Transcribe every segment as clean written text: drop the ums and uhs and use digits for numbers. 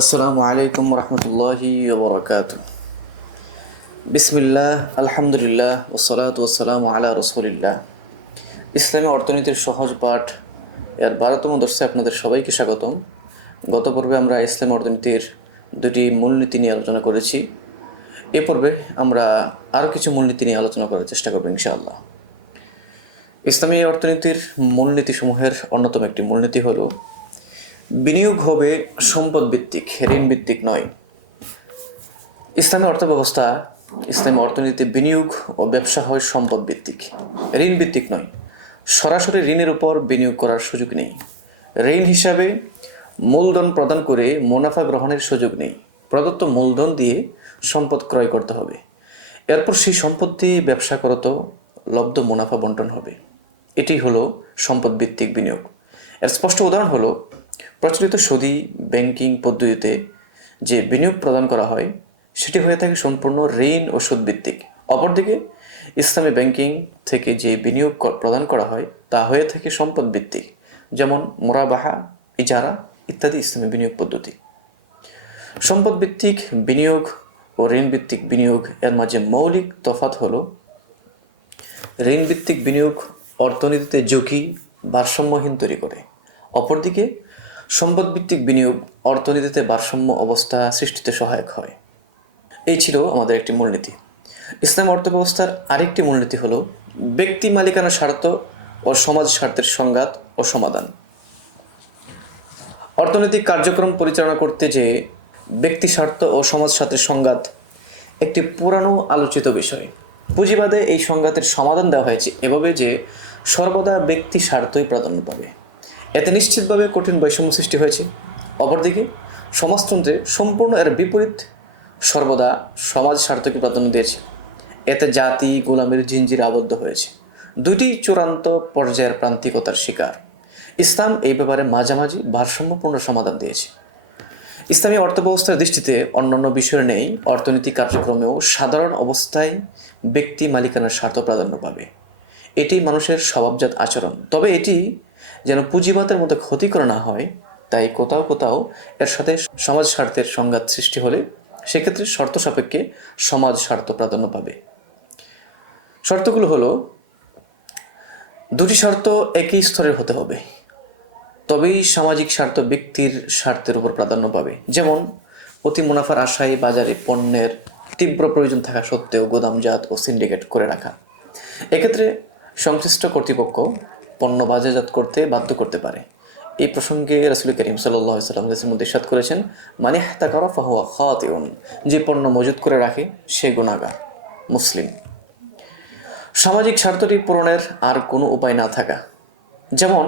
আসসালামু আলাইকুম রহমতুল্লাহি ওবরাকাতুহ। বিসমিল্লাহ, আলহামদুলিল্লাহ, ওসসালাতু ওয়াসসালামু আলা রসুলিল্লাহ। ইসলামী অর্থনীতির সহজ পাঠ এর 12তম দর্শে আপনাদের সবাইকে স্বাগতম। গত পর্বে আমরা ইসলামী অর্থনীতির দুটি মূলনীতি নিয়ে আলোচনা করেছি। এ পর্বে আমরা আরও কিছু মূলনীতি নিয়ে আলোচনা করার চেষ্টা করব ইনশাআল্লাহ। ইসলামী অর্থনীতির মূলনীতিসমূহের অন্যতম একটি মূলনীতি হল বিনিয়োগ হবে সম্পদ ভিত্তিক, ঋণ ভিত্তিক নয়। ইসলামী অর্থব্যবস্থা, ইসলামী অর্থনীতি বিনিয়োগ ও ব্যবসা হয় সম্পদ ভিত্তিক, ঋণ ভিত্তিক নয়। সরাসরি ঋণের উপর বিনিয়োগ করার সুযোগ নেই। ঋণ হিসাবে মূলধন প্রদান করে মুনাফা গ্রহণের সুযোগ নেই। প্রদত্ত মূলধন দিয়ে সম্পদ ক্রয় করতে হবে, এরপর সেই সম্পদ দিয়ে ব্যবসা করত লব্ধ মুনাফা বন্টন হবে। এটি হলো সম্পদ ভিত্তিক বিনিয়োগ। এর স্পষ্ট উদাহরণ হলো প্রচলিত সুদী ব্যাংকিং পদ্ধতিতে যে বিনিয়োগ প্রদান করা হয় সেটি হয়ে থাকে সম্পূর্ণ ঋণ ও সুদ ভিত্তিক। অপরদিকে ইসলামী ব্যাংকিং থেকে যে বিনিয়োগ প্রদান করা হয় তা হয়ে থাকে সম্পদ ভিত্তিক, যেমন মুরাবাহা, ইজারা ইত্যাদি ইসলামী বিনিয়োগ পদ্ধতি। সম্পদ ভিত্তিক বিনিয়োগ ও ঋণ ভিত্তিক বিনিয়োগ এর মাঝে মৌলিক তফাৎ হলো ঋণ ভিত্তিক বিনিয়োগ অর্থনীতিতে ঝুঁকি ভারসাম্যহীন তৈরি করে, অপরদিকে সম্পদ ভিত্তিক বিনিয়োগ অর্থনীতিতে ভারসাম্য অবস্থা সৃষ্টিতে সহায়ক হয়। এই ছিল আমাদের একটি মূলনীতি। ইসলাম অর্থব্যবস্থার আরেকটি মূলনীতি হলো ব্যক্তি মালিকানা স্বার্থ ও সমাজ স্বার্থের সংঘাত ও সমাধান। অর্থনৈতিক কার্যক্রম পরিচালনা করতে যে ব্যক্তি স্বার্থ ও সমাজ স্বার্থের সংঘাত একটি পুরানো আলোচিত বিষয়। পুঁজিবাদে এই সংঘাতের সমাধান দেওয়া হয়েছে এভাবে যে সর্বদা ব্যক্তি স্বার্থই প্রাধান্য পাবে। এতে নিশ্চিতভাবে কঠিন বৈষম্য সৃষ্টি হয়েছে। অপরদিকে সমাজতন্ত্রে সম্পূর্ণ এর বিপরীত, সর্বদা সমাজ স্বার্থকে প্রাধান্য দিয়েছে। এতে জাতি গোলামির জিঞ্জিরে আবদ্ধ হয়েছে। দুটি চূড়ান্ত পর্যায়ের প্রান্তিকতার শিকার। ইসলাম এই ব্যাপারে মাঝামাঝি ভারসাম্যপূর্ণ সমাধান দিয়েছে। ইসলামী অর্থব্যবস্থার দৃষ্টিতে অন্যান্য বিষয়ের নেই অর্থনৈতিক কার্যক্রমেও সাধারণ অবস্থায় ব্যক্তি মালিকানার স্বার্থ প্রাধান্য পাবে। এটি মানুষের স্বভাবজাত আচরণ। তবে এটি যেন পুঁজিবাদের মতো ক্ষতিকর না হয়, তাই কোথাও কোথাও এর সাথে সমাজ স্বার্থের সংঘাত সৃষ্টি হলে সেক্ষেত্রে শর্ত সাপেক্ষে সমাজ স্বার্থ প্রাধান্য পাবে। শর্তগুলো হলো দুটি শর্ত একই স্তরের হতে হবে, তবেই সামাজিক স্বার্থ ব্যক্তির স্বার্থের উপর প্রাধান্য পাবে। যেমন অতি মুনাফার আশায় বাজারে পণ্যের তীব্র প্রয়োজন থাকা সত্ত্বেও গোদামজাত ও সিন্ডিকেট করে রাখা। এক্ষেত্রে সংশ্লিষ্ট কর্তৃপক্ষ পণ্য বাজারজাত করতে বাধ্য করতে পারে। এই প্রসঙ্গে রাসূল করিম সাল্লাল্লাহু আলাইহি ওয়াসাল্লাম হাদিসের মধ্যে ইরশাদ করেছেন, মান ইহতাকারা ফাহুয়া খাতিউন, যে পণ্য মজুত করে রাখে সে গুনাহগার। মুসলিম। সামাজিক স্বার্থটি পূরণের আর কোনো উপায় না থাকা, যেমন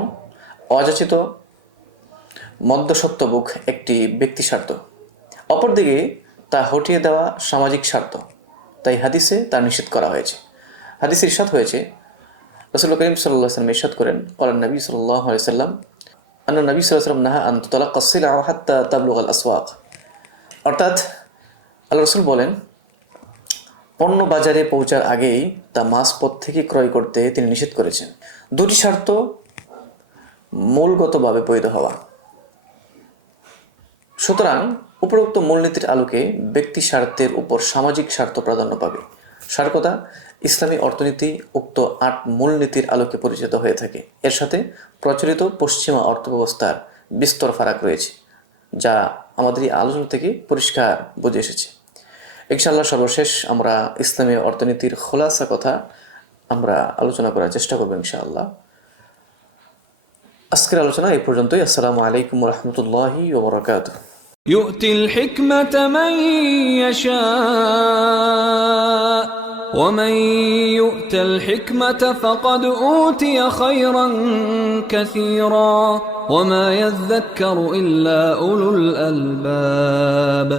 অযাচিত মধ্যস্বত্বভোগ একটি ব্যক্তি স্বার্থ, অপরদিকে তা হটিয়ে দেওয়া সামাজিক স্বার্থ, তাই হাদিসে তা নিষেধ করা হয়েছে। হাদিসে ইরশাদ হয়েছে, রাসূল করিম সাল্লাল্লাহু আলাইহি ওয়াসাল্লাম ইরশাদ করেন, ক্বালান নবী সাল্লাল্লাহু আলাইহি ওয়াসাল্লাম আন্না নবী সাল্লাল্লাহু আলাইহি ওয়াসাল্লাম নাহা আন তুতালাক্কা সিলআ হাত্তা তাবলুগা আল আসওয়াক। অর্থাৎ আল্লাহ রাসূল বলেন, পণ্য বাজারে পৌঁছার আগেই তা মাঝপথ থেকে ক্রয় করতে তিনি নিষেধ করেছেন। দুটি স্বার্থ মূলগতভাবে বৈধ হওয়া। সুতরাং উপরোক্ত মূলনীতির আলোকে ব্যক্তি স্বার্থের উপর সামাজিক স্বার্থ প্রাধান্য পাবে। সার কথা, ইসলামী অর্থনীতি উক্ত 8 মূলনীতির আলোকে পরিচিত হয়ে থাকে। এর সাথে প্রচলিত পশ্চিমা অর্থব্যবস্থার বিস্তর ফারাক রয়েছে, যা আমাদের এই আলোচনা থেকে পরিষ্কার বুঝে এসেছে। ইনশাআল্লাহ সর্বশেষ আমরা ইসলামী অর্থনীতির খোলাসা কথা আমরা আলোচনা করার চেষ্টা করব ইনশাআল্লাহ। আজকের আলোচনা এই পর্যন্তই। আসসালামু আলাইকুম ওয়া রাহমাতুল্লাহি ওয়া বারাকাতুহু। يؤتي الحكمة من يشاء ومن يؤت الحكمة فقد أوتي خيرا كثيرا وما يذكر إلا أولو الألباب.